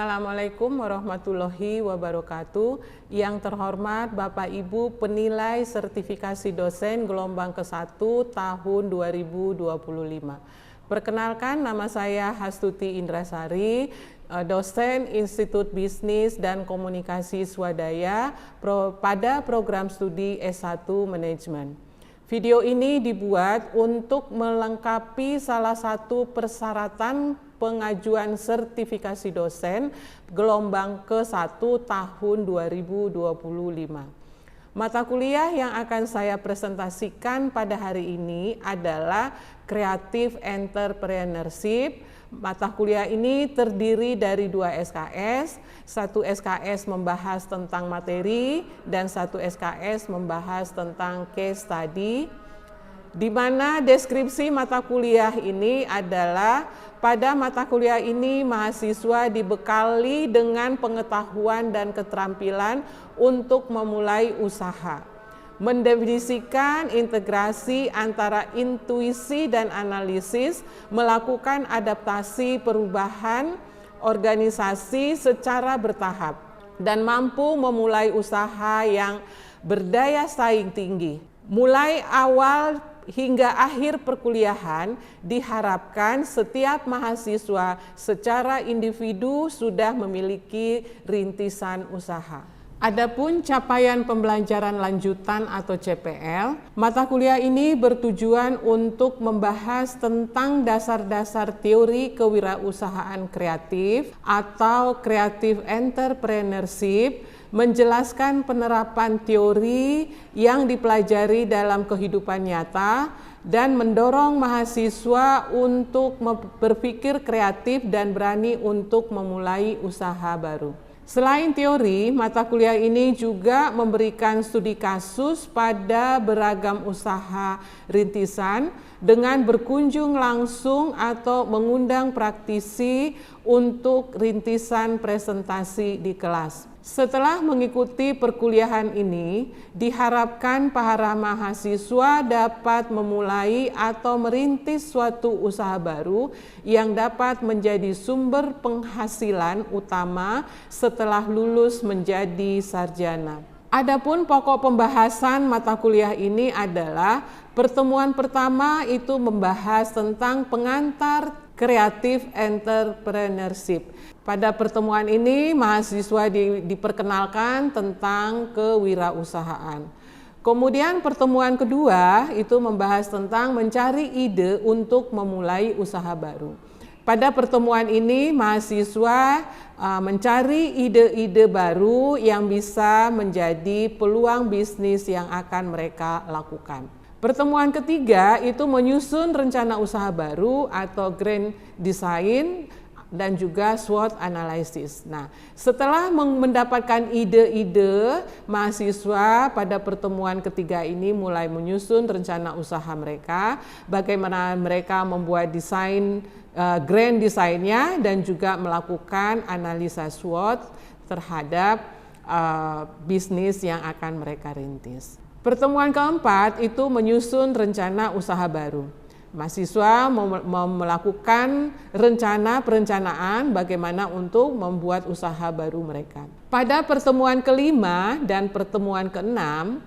Assalamualaikum warahmatullahi wabarakatuh. Yang terhormat Bapak Ibu penilai sertifikasi dosen gelombang ke-1 tahun 2025. Perkenalkan, nama saya Hastuti Indrasari, dosen Institut Bisnis dan Komunikasi Swadaya pada program studi S1 Manajemen. Video ini dibuat untuk melengkapi salah satu persyaratan pengajuan sertifikasi dosen gelombang ke-1 tahun 2025. Mata kuliah yang akan saya presentasikan pada hari ini adalah Creative Entrepreneurship. Mata kuliah ini terdiri dari 2 SKS, satu SKS membahas tentang materi dan satu SKS membahas tentang case study, di mana deskripsi mata kuliah ini adalah pada mata kuliah ini mahasiswa dibekali dengan pengetahuan dan keterampilan untuk memulai usaha, mendefinisikan integrasi antara intuisi dan analisis, melakukan adaptasi perubahan organisasi secara bertahap, dan mampu memulai usaha yang berdaya saing tinggi. Mulai awal hingga akhir perkuliahan diharapkan setiap mahasiswa secara individu sudah memiliki rintisan usaha. Adapun capaian pembelajaran lanjutan atau CPL, mata kuliah ini bertujuan untuk membahas tentang dasar-dasar teori kewirausahaan kreatif atau creative entrepreneurship, menjelaskan penerapan teori yang dipelajari dalam kehidupan nyata, dan mendorong mahasiswa untuk berpikir kreatif dan berani untuk memulai usaha baru. Selain teori, mata kuliah ini juga memberikan studi kasus pada beragam usaha rintisan dengan berkunjung langsung atau mengundang praktisi untuk rintisan presentasi di kelas. Setelah mengikuti perkuliahan ini, diharapkan para mahasiswa dapat memulai atau merintis suatu usaha baru yang dapat menjadi sumber penghasilan utama setelah lulus menjadi sarjana. Adapun pokok pembahasan mata kuliah ini adalah pertemuan pertama itu membahas tentang pengantar Creative Entrepreneurship. Pada pertemuan ini mahasiswa diperkenalkan tentang kewirausahaan. Kemudian pertemuan kedua itu membahas tentang mencari ide untuk memulai usaha baru. Pada pertemuan ini mahasiswa mencari ide-ide baru yang bisa menjadi peluang bisnis yang akan mereka lakukan. Pertemuan ketiga itu menyusun rencana usaha baru atau grand design dan juga SWOT analysis. Nah, setelah mendapatkan ide-ide, mahasiswa pada pertemuan ketiga ini mulai menyusun rencana usaha mereka, bagaimana mereka membuat desain grand desainnya dan juga melakukan analisa SWOT terhadap bisnis yang akan mereka rintis. Pertemuan keempat itu menyusun rencana usaha baru. Mahasiswa melakukan perencanaan bagaimana untuk membuat usaha baru mereka. Pada pertemuan kelima dan pertemuan keenam,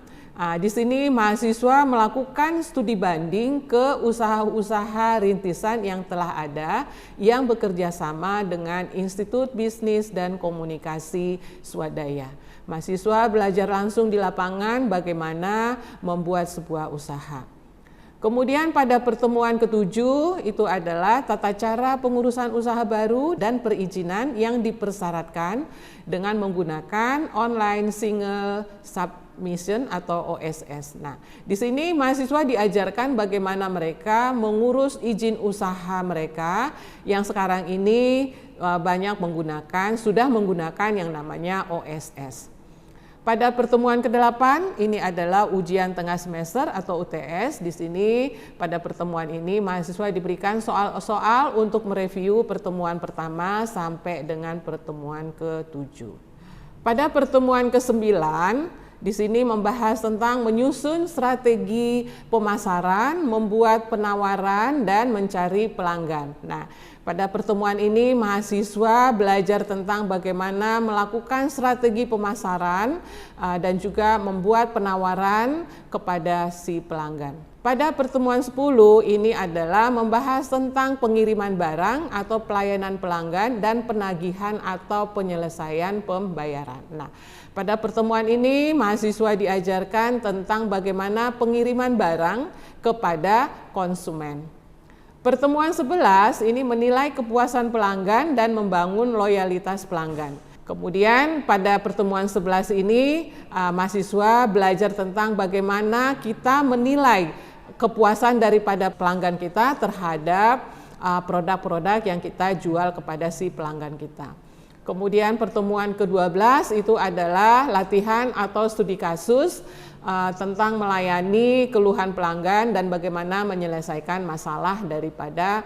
di sini mahasiswa melakukan studi banding ke usaha-usaha rintisan yang telah ada yang bekerja sama dengan Institut Bisnis dan Komunikasi Swadaya. Mahasiswa belajar langsung di lapangan bagaimana membuat sebuah usaha. Kemudian pada pertemuan ketujuh itu adalah tata cara pengurusan usaha baru dan perizinan yang dipersyaratkan dengan menggunakan online single submission atau OSS. Nah, di sini mahasiswa diajarkan bagaimana mereka mengurus izin usaha mereka yang sekarang ini sudah menggunakan yang namanya OSS. Pada pertemuan ke-8 ini adalah ujian tengah semester atau UTS. Di sini pada pertemuan ini mahasiswa diberikan soal-soal untuk mereview pertemuan pertama sampai dengan pertemuan ke-7. Pada pertemuan ke-9 di sini membahas tentang menyusun strategi pemasaran, membuat penawaran dan mencari pelanggan. Nah, Pada pertemuan ini mahasiswa belajar tentang bagaimana melakukan strategi pemasaran dan juga membuat penawaran kepada si pelanggan. Pada pertemuan 10 ini adalah membahas tentang pengiriman barang atau pelayanan pelanggan dan penagihan atau penyelesaian pembayaran. Nah, pada pertemuan ini mahasiswa diajarkan tentang bagaimana pengiriman barang kepada konsumen. Pertemuan 11 ini menilai kepuasan pelanggan dan membangun loyalitas pelanggan. Kemudian pada pertemuan 11 ini mahasiswa belajar tentang bagaimana kita menilai kepuasan daripada pelanggan kita terhadap produk-produk yang kita jual kepada si pelanggan kita. Kemudian pertemuan ke-12 itu adalah latihan atau studi kasus tentang melayani keluhan pelanggan dan bagaimana menyelesaikan masalah daripada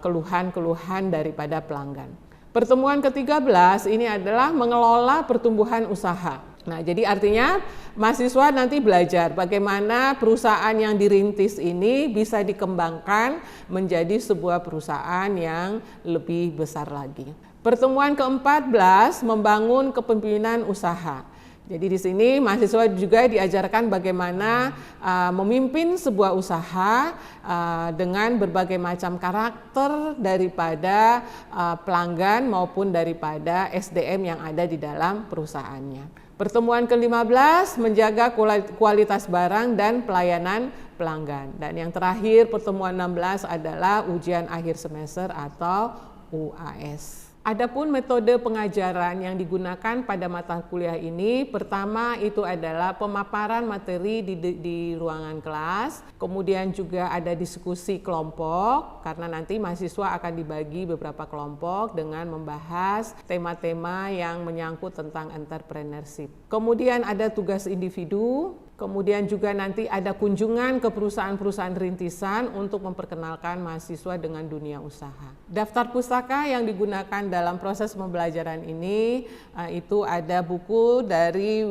keluhan-keluhan daripada pelanggan. Pertemuan ke-13 ini adalah mengelola pertumbuhan usaha. Nah, jadi artinya mahasiswa nanti belajar bagaimana perusahaan yang dirintis ini bisa dikembangkan menjadi sebuah perusahaan yang lebih besar lagi. Pertemuan ke-14 membangun kepemimpinan usaha. Jadi di sini mahasiswa juga diajarkan bagaimana memimpin sebuah usaha dengan berbagai macam karakter daripada pelanggan maupun daripada SDM yang ada di dalam perusahaannya. Pertemuan ke-15 menjaga kualitas barang dan pelayanan pelanggan. Dan yang terakhir pertemuan 16 adalah ujian akhir semester atau UAS. Adapun metode pengajaran yang digunakan pada mata kuliah ini, pertama itu adalah pemaparan materi di ruangan kelas, kemudian juga ada diskusi kelompok, karena nanti mahasiswa akan dibagi beberapa kelompok dengan membahas tema-tema yang menyangkut tentang entrepreneurship. Kemudian ada tugas individu, kemudian juga nanti ada kunjungan ke perusahaan-perusahaan rintisan untuk memperkenalkan mahasiswa dengan dunia usaha. Daftar pustaka yang digunakan dalam proses pembelajaran ini itu ada buku dari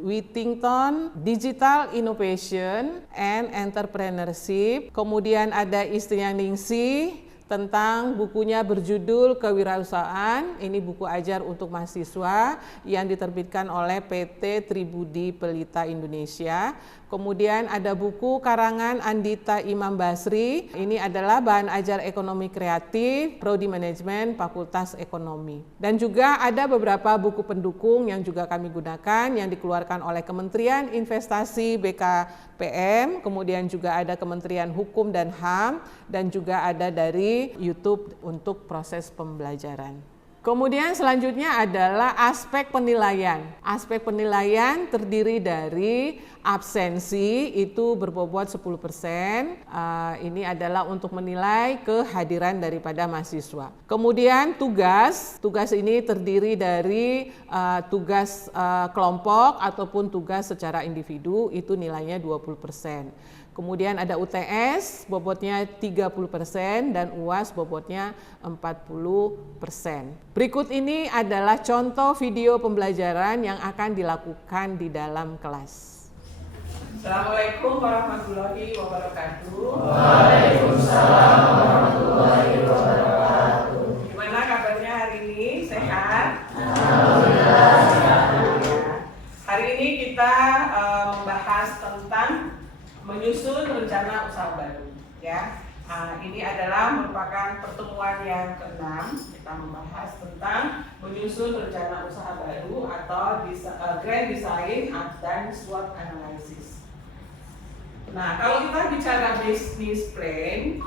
Whittington, Digital Innovation and Entrepreneurship, kemudian ada Istrinya Ningsih tentang bukunya berjudul Kewirausahaan. Ini buku ajar untuk mahasiswa yang diterbitkan oleh PT Tribudi Pelita Indonesia. Kemudian ada buku karangan Andita Imam Basri. Ini adalah bahan ajar ekonomi kreatif, Prodi Manajemen, Fakultas Ekonomi. Dan juga ada beberapa buku pendukung yang juga kami gunakan yang dikeluarkan oleh Kementerian Investasi BKPM, kemudian juga ada Kementerian Hukum dan HAM, dan juga ada dari YouTube untuk proses pembelajaran. Kemudian selanjutnya adalah aspek penilaian. Aspek penilaian terdiri dari absensi itu berbobot 10%. Ini adalah untuk menilai kehadiran daripada mahasiswa. Kemudian tugas ini terdiri dari tugas kelompok ataupun tugas secara individu, itu nilainya 20%. Kemudian ada UTS bobotnya 30% dan UAS bobotnya 40%. Berikut ini adalah contoh video pembelajaran yang akan dilakukan di dalam kelas. Assalamualaikum warahmatullahi wabarakatuh. Waalaikumsalam warahmatullahi wabarakatuh. Gimana kabarnya hari ini? Sehat? Alhamdulillah sehat. Hari ini kita membahas tentang menyusun rencana usaha baru, ya. Ini adalah merupakan pertemuan yang ke-6. Kita membahas tentang menyusun rencana usaha baru atau grand design dan SWOT analysis. Nah, kalau kita bicara business plan,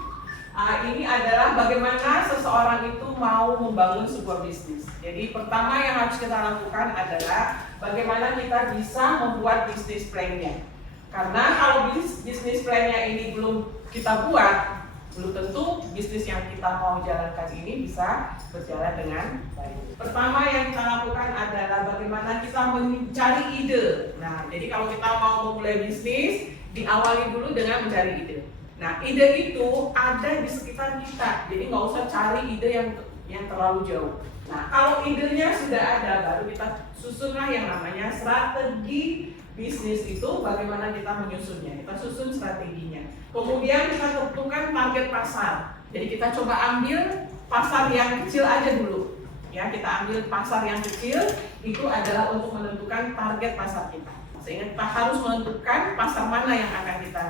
ini adalah bagaimana seseorang itu mau membangun sebuah bisnis. Jadi pertama yang harus kita lakukan adalah bagaimana kita bisa membuat bisnis plan-nya. Karena kalau bisnis plan-nya ini belum kita buat, belum tentu bisnis yang kita mau jalankan ini bisa berjalan dengan baik. Pertama yang kita lakukan adalah bagaimana kita mencari ide. Nah, jadi kalau kita mau memulai bisnis, diawali dulu dengan mencari ide. Nah, ide itu ada di sekitar kita, jadi nggak usah cari ide yang terlalu jauh. Nah, kalau idenya sudah ada, baru kita susunlah yang namanya strategi bisnis itu, bagaimana kita menyusunnya. Kita susun strateginya. Kemudian kita tentukan target pasar. Jadi kita coba ambil pasar yang kecil aja dulu. Ya, kita ambil pasar yang kecil, itu adalah untuk menentukan target pasar kita. Sehingga kita harus menentukan pasar mana yang akan kita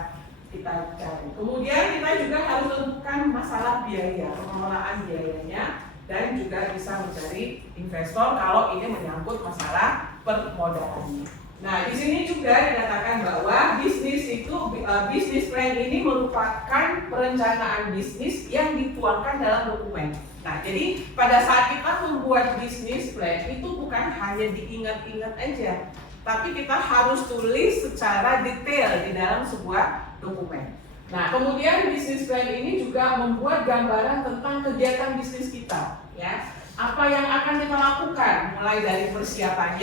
cari. Kemudian kita juga harus menentukan masalah biaya, pengelolaan biayanya, dan juga bisa mencari investor kalau ini menyangkut masalah permodalannya. Nah, di sini juga dikatakan bahwa bisnis plan ini merupakan perencanaan bisnis yang dituangkan dalam dokumen. Nah, jadi pada saat kita membuat bisnis plan itu bukan hanya diingat-ingat aja, tapi kita harus tulis secara detail di dalam sebuah dokumen. Nah, kemudian bisnis plan ini juga membuat gambaran tentang kegiatan bisnis kita, ya. Apa yang akan kita lakukan, mulai dari persiapan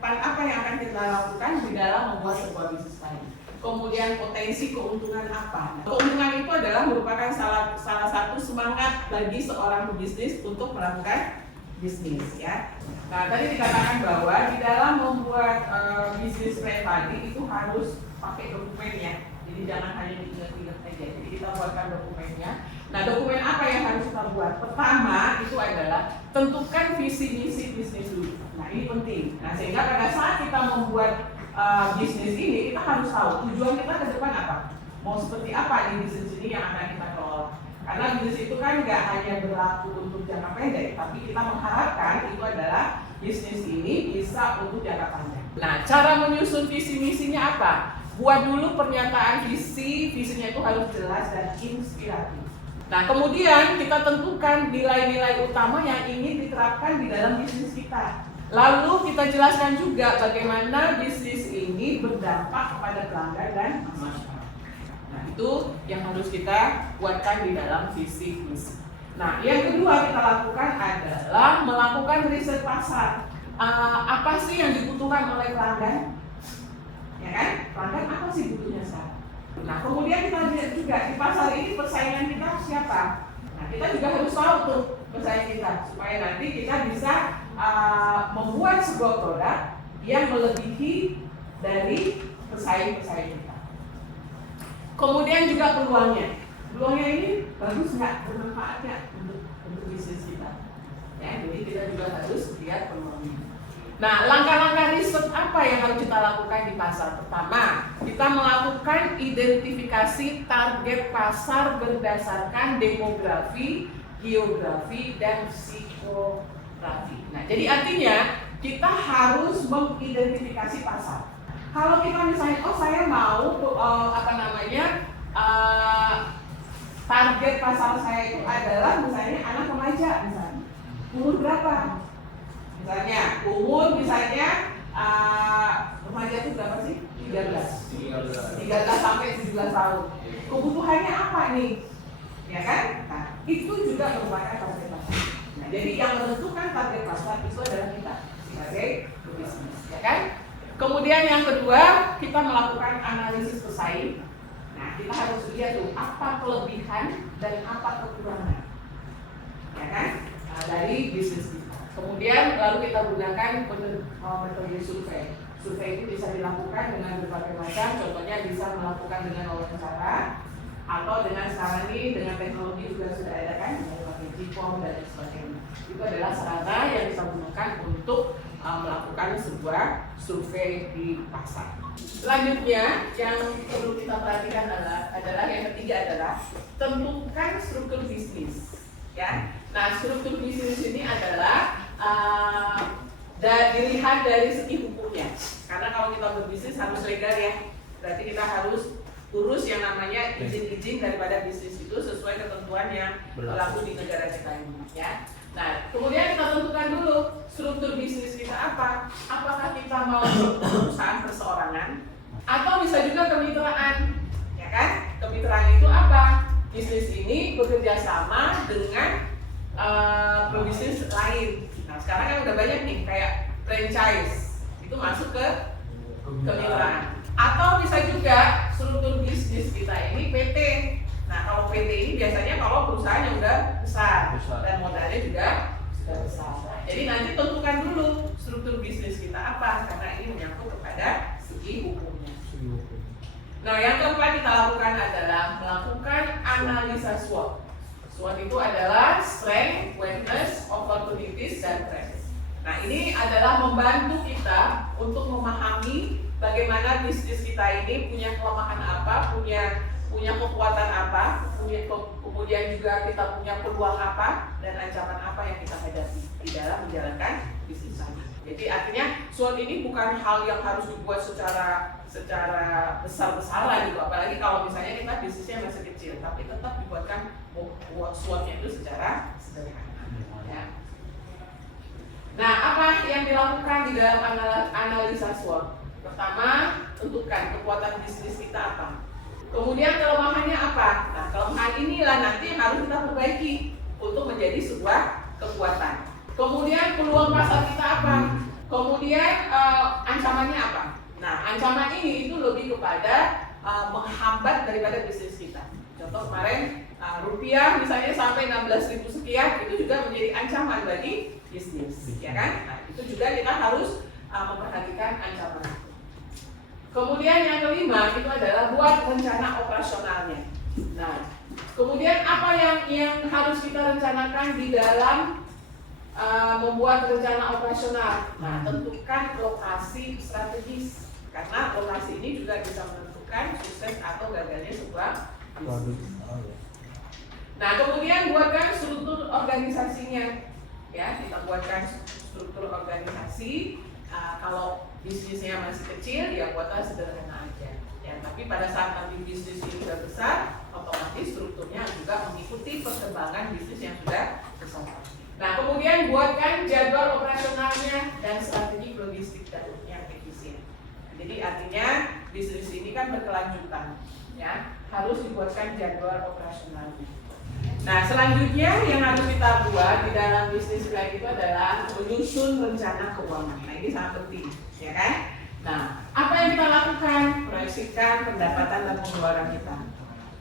apa yang akan kita lakukan di dalam membuat sebuah bisnis plan. Kemudian potensi keuntungan apa? Nah, keuntungan itu adalah merupakan salah satu semangat bagi seorang pebisnis untuk melakukan bisnis, ya. Nah, tadi dikatakan bahwa di dalam membuat bisnis plan tadi itu harus pakai dokumennya. Jadi jangan hanya diingat-ingat aja. Jadi kita buatkan dokumennya. Nah, dokumen apa yang harus kita buat? Pertama itu adalah tentukan visi misi bisnis dulu. Nah, ini penting. Nah, sehingga pada saat kita membuat bisnis ini, kita harus tahu tujuan kita ke depan apa. Mau seperti apa di bisnis ini yang akan kita kelola. Karena bisnis itu kan nggak hanya berlaku untuk jangka pendek, tapi kita mengharapkan itu adalah bisnis ini bisa untuk jangka panjang. Nah, cara menyusun visi misinya apa? Buat dulu pernyataan visinya itu harus jelas dan inspiratif. Nah, kemudian kita tentukan nilai-nilai utama yang ingin diterapkan di dalam bisnis kita. Lalu kita jelaskan juga bagaimana bisnis ini berdampak kepada pelanggan dan masyarakat. Nah, itu yang harus kita buatkan di dalam visi misi. Nah, yang kedua kita lakukan adalah melakukan riset pasar. Apa sih yang dibutuhkan oleh pelanggan? Ya kan? Pelanggan apa sih butuhnya sekarang? Nah, kemudian kita lihat juga di pasar ini persaingan kita siapa? Nah, kita juga harus tahu tuh persaingan kita supaya nanti kita bisa membuat sebuah produk yang melebihi dari pesaing-pesaing kita. Kemudian juga peluangnya. Peluangnya ini bagus nggak, bermanfaat nggak untuk bisnis kita? Ya, jadi kita juga harus lihat peluangnya. Nah, langkah-langkah riset apa yang harus kita lakukan di pasar? Pertama, kita melakukan identifikasi target pasar berdasarkan demografi, geografi, dan psikografi. Nah, jadi artinya kita harus mengidentifikasi pasar. Kalau kita misalnya, saya mau target pasar saya itu adalah misalnya anak remaja misalnya, umur berapa? Misalnya umur remaja itu berapa sih? 13 sampai 17 tahun. Kebutuhannya apa nih? Ya kan? Nah, itu juga merupakan target pasar. Nah, jadi yang menentukan target pasar itu adalah kita sebagai pebisnis, ya kan? Kemudian yang kedua, kita melakukan analisis pesaing. Nah, kita harus lihat tuh apa kelebihan dan apa kekurangan, ya kan? Dari bisnis kita. Kemudian lalu kita gunakan metode survei. Survei itu bisa dilakukan dengan berbagai macam, contohnya bisa melakukan dengan wawancara atau dengan sekarang ini dengan teknologi juga sudah ada kan, pakai G-form dan sebagainya. Itu adalah sarana yang bisa digunakan untuk melakukan sebuah survei di pasar. Selanjutnya yang perlu kita perhatikan adalah yang ketiga adalah tentukan struktur bisnis. Ya, nah struktur bisnis ini adalah dilihat dari segi hukumnya. Karena kalau kita berbisnis harus legal ya, berarti kita harus urus yang namanya izin-izin daripada bisnis itu sesuai ketentuan yang berlaku di negara kita ini. Ya. Nah, kemudian kita tentukan dulu struktur bisnis kita apa. Apakah kita mau perusahaan perseorangan atau bisa juga kemitraan, ya kan? Kemitraan itu apa? Bisnis ini bekerja sama dengan pebisnis lain. Nah, sekarang kan udah banyak nih kayak franchise itu masuk ke kemitraan. Atau bisa juga struktur bisnis kita ini PT. Nah, kalau PT ini biasanya kalau perusahaan yang udah besar dan modalnya juga sudah besar. Jadi nanti tentukan dulu struktur bisnis kita apa karena ini menyangkut kepada segi hukumnya. Nah, yang keempat kita lakukan adalah melakukan analisa SWOT. SWOT itu adalah strength, weakness, opportunities, dan threats. Nah, ini adalah membantu kita untuk memahami bagaimana bisnis kita ini punya kelemahan apa, punya kekuatan apa, kemudian juga kita punya peluang apa dan ancaman apa yang kita hadapi di dalam menjalankan bisnis ini. Jadi artinya SWOT ini bukan hal yang harus dibuat secara besar-besaran gitu, apalagi kalau misalnya kita bisnisnya masih kecil, tapi tetap dibuatkan SWOT-nya itu secara sederhana. Ya. Nah, apa yang dilakukan di dalam analisa SWOT? Pertama, tentukan kekuatan bisnis kita apa. Kemudian kelemahannya apa? Nah, kelemahan inilah nanti yang harus kita perbaiki untuk menjadi sebuah kekuatan. Kemudian peluang pasar kita apa? Kemudian ancamannya apa? Nah, ancaman ini itu lebih kepada menghambat daripada bisnis kita. Contoh kemarin rupiah misalnya sampai 16.000 sekian, itu juga menjadi ancaman bagi bisnis, ya kan? Nah, itu juga kita harus memperhatikan ancaman itu. Kemudian yang kelima itu adalah buat rencana operasionalnya. Nah, kemudian apa yang harus kita rencanakan di dalam membuat rencana operasional? Nah, tentukan lokasi strategis, karena lokasi ini juga bisa menentukan sukses atau gagalnya sebuah bisnis. Nah, kemudian buatkan struktur organisasinya, ya, kita buatkan struktur organisasi. Kalau bisnisnya masih kecil, ya buatlah sederhana aja. Ya, tapi pada saat nanti bisnis ini sudah besar, otomatis strukturnya juga mengikuti perkembangan bisnis yang sudah besar. Nah, kemudian buatkan jadwal operasionalnya dan strategi logistik yang efisien. Jadi artinya bisnis ini kan berkelanjutan, ya, harus dibuatkan jadwal operasionalnya. Nah, selanjutnya yang harus kita buat di dalam bisnis plan itu adalah menyusun rencana keuangan. Nah, ini sangat penting, ya kan? Nah, apa yang kita lakukan? Proyeksikan pendapatan dan pengeluaran kita.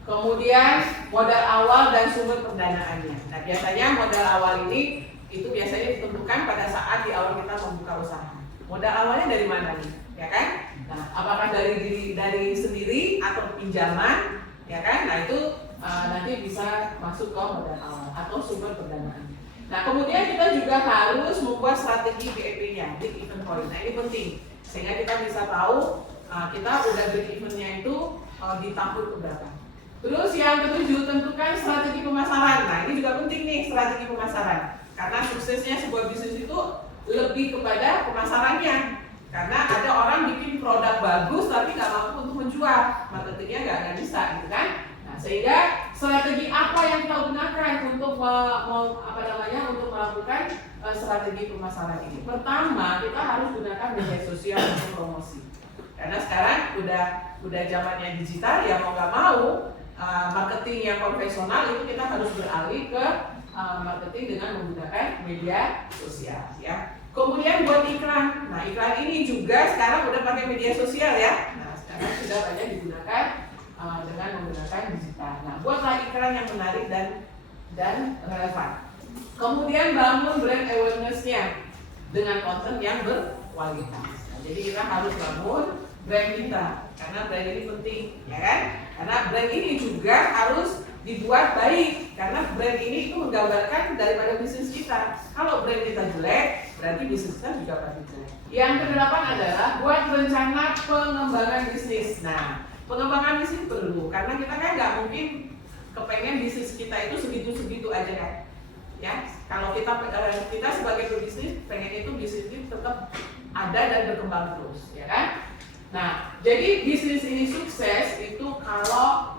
Kemudian modal awal dan sumber pendanaannya. Nah, biasanya modal awal ini itu biasanya ditentukan pada saat di awal kita membuka usaha. Modal awalnya dari mana nih, ya kan? Nah, apakah dari sendiri atau pinjaman, ya kan? Nah, itu nanti bisa masuk ke modal awal atau sumber pendanaan. Nah, kemudian kita juga harus membuat strategi BEP-nya, break even point. Nah, ini penting sehingga kita bisa tahu kita udah break even-nya itu di tahun keberapa. Terus yang ketujuh, tentukan strategi pemasaran. Nah, ini juga penting nih, strategi pemasaran, karena suksesnya sebuah bisnis itu lebih kepada pemasarannya. Karena ada orang bikin produk bagus tapi nggak mampu untuk menjual, marketingnya nggak bisa, gitu kan? Sehingga strategi apa yang kita gunakan untuk untuk melakukan strategi pemasaran ini? Pertama, kita harus gunakan media sosial untuk promosi. Karena sekarang udah zamannya digital, ya mau nggak mau marketing yang konvensional itu kita harus beralih ke marketing dengan menggunakan media sosial, ya. Kemudian buat iklan. Nah, iklan ini juga sekarang udah pakai media sosial, ya. Nah, sekarang sudah banyak digunakan dengan menggunakan digital. Nah, buatlah iklan yang menarik dan relevan. Kemudian bangun brand awareness-nya dengan konten yang berkualitas. Nah, jadi kita harus bangun brand kita, karena brand ini penting, ya kan? Karena brand ini juga harus dibuat baik, karena brand ini itu menggambarkan daripada bisnis kita. Kalau brand kita jelek, berarti bisnis kita juga pasti jelek. Yang kedelapan adalah buat rencana pengembangan bisnis. Nah, pengembangan bisnis perlu, karena kita kan nggak mungkin kepengen bisnis kita itu segitu-segitu aja kan, ya. Kalau kita sebagai pebisnis pengen itu bisnis ini tetap ada dan berkembang terus, ya kan. Nah, jadi bisnis ini sukses itu kalau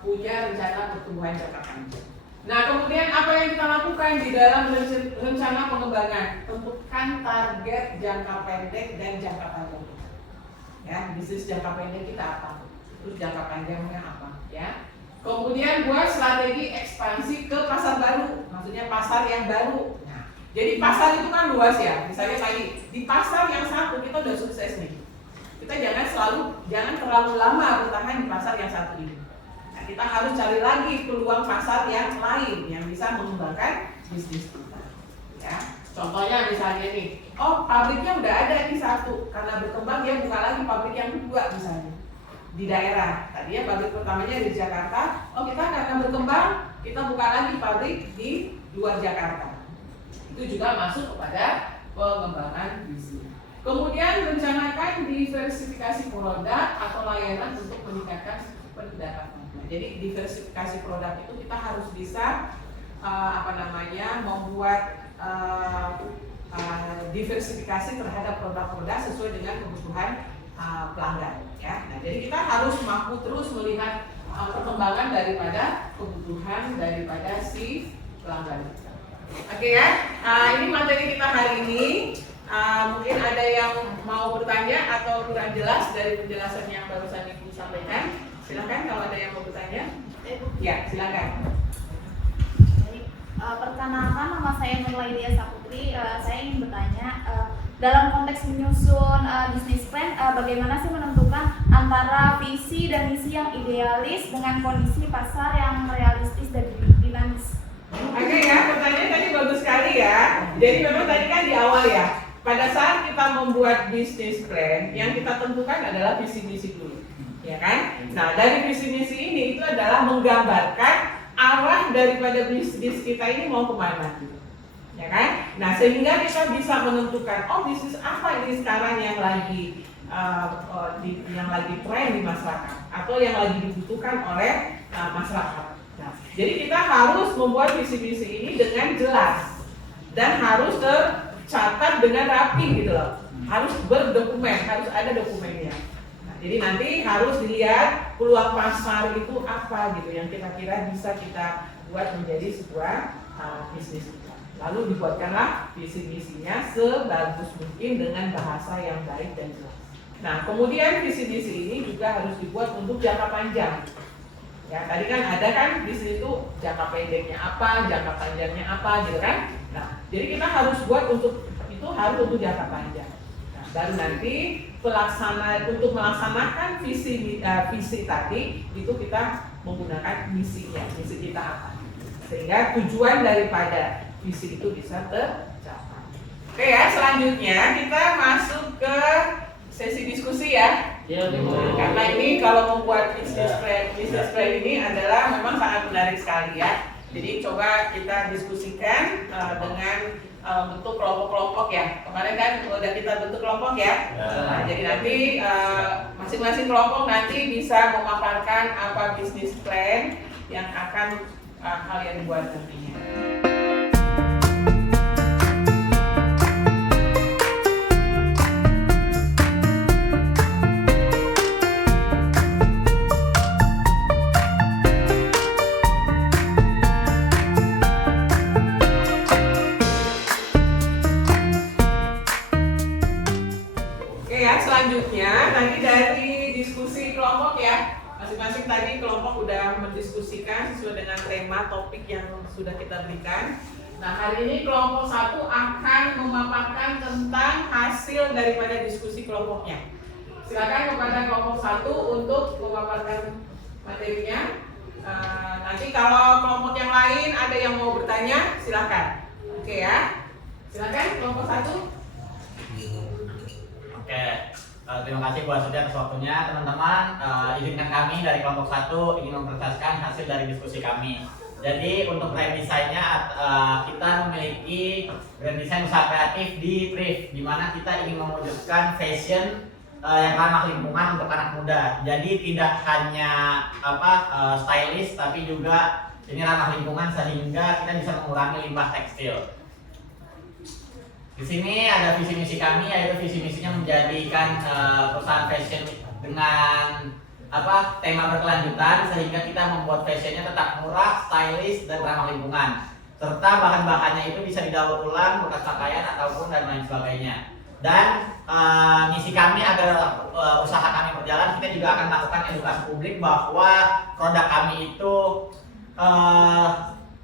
punya rencana pertumbuhan jangka panjang. Nah, kemudian apa yang kita lakukan di dalam rencana pengembangan? Tentukan target jangka pendek dan jangka panjang kita. Ya, bisnis jangka pendek kita apa? Terus jangka panjangnya apa, ya. Kemudian buat strategi ekspansi ke pasar baru, maksudnya pasar yang baru. Nah, jadi pasar itu kan luas, ya. Misalnya tadi di pasar yang satu kita udah sukses nih, kita jangan terlalu lama bertahan di pasar yang satu ini. Nah, kita harus cari lagi peluang pasar yang lain yang bisa mengembangkan bisnis kita, ya. Contohnya misalnya nih, pabriknya udah ada di satu, karena berkembang dia buka lagi pabrik yang kedua misalnya di daerah. Tadinya pabrik pertamanya di Jakarta, kita karena berkembang kita buka lagi pabrik di luar Jakarta. Itu juga masuk kepada pengembangan bisnis. Kemudian rencanakan diversifikasi produk atau layanan untuk meningkatkan pendapatan. Jadi diversifikasi produk itu kita harus bisa membuat diversifikasi terhadap produk-produk sesuai dengan kebutuhan pelanggan. Ya. Nah, jadi kita harus mampu terus melihat perkembangan daripada kebutuhan daripada si pelanggan. Oke ya, ini materi kita hari ini. Mungkin ada yang mau bertanya atau kurang jelas dari penjelasan yang barusan Ibu sampaikan. Silakan kalau ada yang mau bertanya. Ya, silakan. Perkenalkan, nama saya Nurlaidia Saputri. Saya ingin bertanya, dalam konteks menyusun bisnis plan, bagaimana sih menentukan antara visi dan misi yang idealis dengan kondisi pasar yang realistis dan dinamis? Oke ya, pertanyaan tadi bagus sekali ya. Jadi memang tadi kan di awal ya, pada saat kita membuat bisnis plan, yang kita tentukan adalah visi misi dulu, ya kan? Nah, dari visi misi ini itu adalah menggambarkan arah daripada bisnis kita ini mau kemana, ya kan? Nah, sehingga kita bisa menentukan, oh bisnis apa ini sekarang yang lagi tren di masyarakat atau yang lagi dibutuhkan oleh masyarakat. Nah, jadi kita harus membuat visi misi ini dengan jelas dan harus tercatat dengan rapi gitu loh. Harus berdokumen, harus ada dokumennya. Jadi nanti harus dilihat peluang pasar itu apa gitu yang kira-kira bisa kita buat menjadi sebuah bisnis kita. Lalu dibuatkanlah visi misinya sebagus mungkin dengan bahasa yang baik dan jelas. Nah, kemudian visi misi ini juga harus dibuat untuk jangka panjang. Ya, tadi kan ada kan di situ jangka pendeknya apa, jangka panjangnya apa gitu kan. Nah, jadi kita harus buat untuk jangka panjang. Nah, baru nanti untuk melaksanakan visi tadi itu kita menggunakan misinya, misi kita apa, sehingga tujuan daripada visi itu bisa tercapai. Oke ya, selanjutnya kita masuk ke sesi diskusi ya. Karena ini kalau membuat bisnis plan ini adalah memang sangat menarik sekali ya. Jadi coba kita diskusikan dengan bentuk kelompok-kelompok ya. Kemarin kan udah kita bentuk kelompok ya. Nah, jadi nanti masing-masing kelompok nanti bisa memaparkan apa bisnis plan yang akan kalian buat nantinya. Selanjutnya nanti dari diskusi kelompok ya, masing-masing tadi kelompok udah mendiskusikan sesuai dengan tema topik yang sudah kita berikan. Nah, hari ini kelompok 1 akan memaparkan tentang hasil daripada diskusi kelompoknya. Silakan kepada kelompok 1 untuk memaparkan materinya. Nanti kalau kelompok yang lain ada yang mau bertanya, silakan. Oke ya, silakan kelompok 1. Oke, terima kasih Bu Asuti atas waktunya. Teman-teman, izinkan kami dari kelompok 1 ingin mempresentasikan hasil dari diskusi kami. Jadi untuk brand desainnya kita memiliki brand desain usaha kreatif di Priv, di mana kita ingin mewujudkan fashion yang ramah lingkungan untuk anak muda. Jadi tidak hanya stylish, tapi juga ini ramah lingkungan sehingga kita bisa mengurangi limbah tekstil. Di sini ada visi misi kami, yaitu visi misinya menjadikan perusahaan fashion dengan tema berkelanjutan sehingga kita membuat fashionnya tetap murah, stylish dan ramah lingkungan. Serta bahan-bahannya itu bisa didaur ulang, bekas pakaian ataupun dan lain sebagainya. Dan misi kami agar usaha kami berjalan, kita juga akan melakukan edukasi publik bahwa produk kami itu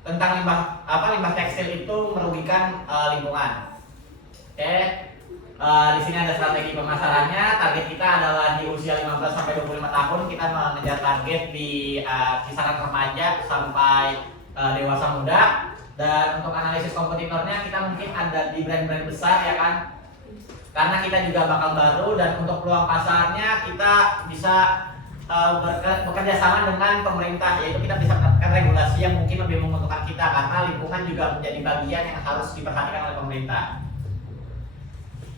tentang limbah tekstil itu merugikan lingkungan. Oke, di sini ada strategi pemasarannya. Target kita adalah di usia 15 sampai 25 tahun kita mengejar target di kisaran remaja sampai dewasa muda. Dan untuk analisis kompetitornya kita mungkin ada di brand-brand besar ya kan. Karena kita juga bakal baru dan untuk peluang pasarnya kita bisa bekerja sama dengan pemerintah, yaitu kita bisa mendapatkan regulasi yang mungkin lebih menguntungkan kita karena lingkungan juga menjadi bagian yang harus diperhatikan oleh pemerintah.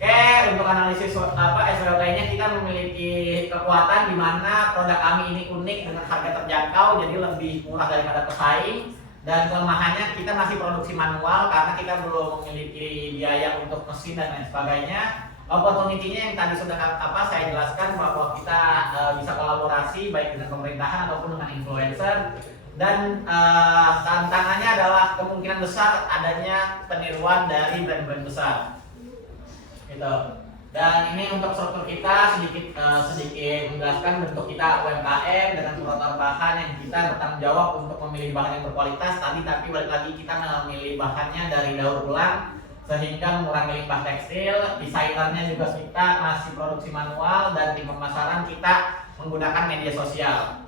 Oke, untuk analisis SWOT-nya kita memiliki kekuatan di mana produk kami ini unik dengan harga terjangkau, jadi lebih murah daripada pesaing. Dan kelemahannya kita masih produksi manual karena kita belum memiliki biaya untuk mesin dan lain sebagainya. Opportunity-nya yang tadi sudah saya jelaskan bahwa kita bisa kolaborasi baik dengan pemerintahan ataupun dengan influencer. Dan tantangannya adalah kemungkinan besar adanya peniruan dari brand-brand besar. Gitu. Dan ini untuk struktur kita sedikit menjelaskan bentuk kita UMKM dengan latar bahan yang kita bertanggung jawab untuk memilih bahan yang berkualitas tapi balik lagi kita memilih bahannya dari daur ulang sehingga mengurangi limbah tekstil. Desainernya juga kita masih produksi manual dan di pemasaran kita menggunakan media sosial.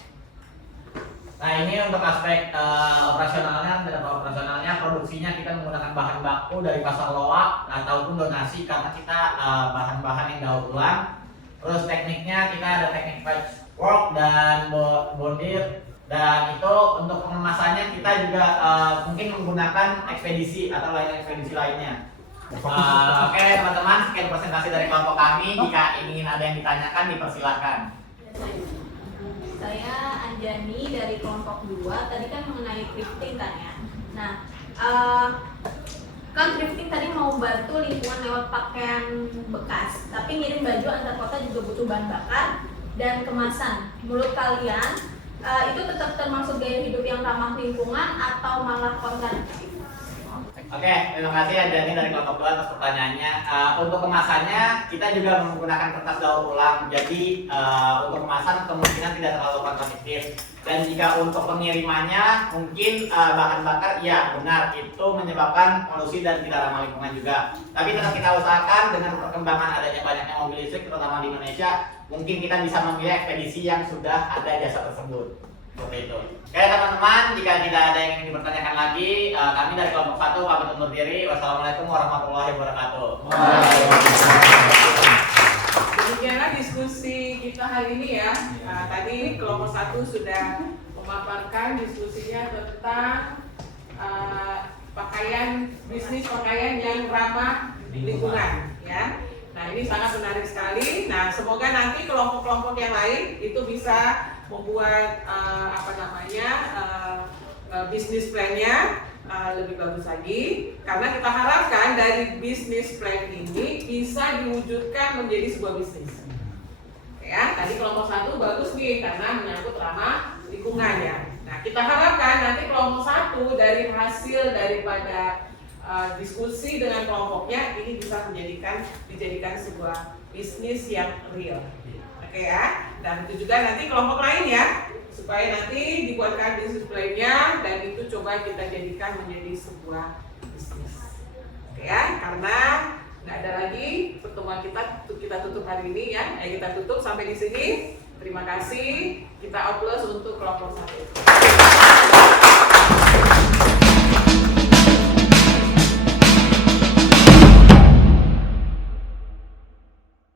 Nah ini untuk aspek operasionalnya produksinya kita menggunakan bahan baku dari pasar loak ataupun donasi karena kita bahan-bahan yang daur ulang. Terus tekniknya kita ada teknik patchwork dan bondir, dan itu untuk pengemasannya kita juga mungkin menggunakan ekspedisi atau ekspedisi lainnya. Oke teman-teman, sekian presentasi dari kelompok kami. Jika ingin ada yang ditanyakan dipersilahkan. Saya Anjani dari kelompok 2. Tadi kan mengenai thrifting kan ya. Nah, kan thrifting tadi mau bantu lingkungan lewat pakaian bekas, tapi ngirim baju antar kota juga butuh bahan bakar dan kemasan. Menurut kalian itu tetap termasuk gaya hidup yang ramah lingkungan atau malah kontra? Oke, terima kasih Anjani dari kelompok 2 atas pertanyaannya. Untuk kemasannya kita juga menggunakan kertas daur ulang. Jadi untuk kemasan kemungkinan tidak terlalu kontradiktif. Dan jika untuk pengirimannya mungkin bahan bakar, ya benar itu menyebabkan polusi dan tidak ramah lingkungan juga. Tapi tetap kita usahakan dengan perkembangan adanya banyaknya mobil listrik terutama di Indonesia, mungkin kita bisa memilih ekspedisi yang sudah ada jasa tersebut. Seperti itu. Oke teman-teman, jika tidak ada yang ingin dipertanyakan lagi, kami dari kelompok 1 pamit undur diri. Wassalamualaikum warahmatullahi wabarakatuh. Demikianlah diskusi kita hari ini ya. Tadi kelompok 1 sudah memaparkan diskusinya tentang bisnis pakaian yang ramah lingkungan ya. Nah ini sangat menarik sekali. Nah semoga nanti kelompok-kelompok yang lain itu bisa membuat bisnis plan-nya lebih bagus lagi, karena kita harapkan dari bisnis plan ini bisa diwujudkan menjadi sebuah bisnis. Ya, tadi kelompok 1 bagus nih karena menyangkut ramah lingkungan ya. Nah, kita harapkan nanti kelompok 1 dari hasil daripada diskusi dengan kelompoknya ini bisa dijadikan sebuah bisnis yang real. Oke ya, dan itu juga nanti kelompok lain ya, supaya nanti dibuatkan bisnis plan-nya dan itu coba kita jadikan menjadi sebuah bisnis. Oke ya, karena nggak ada lagi pertemuan kita tutup hari ini ya. Kita tutup sampai di sini. Terima kasih. Kita applause untuk kelompok 1.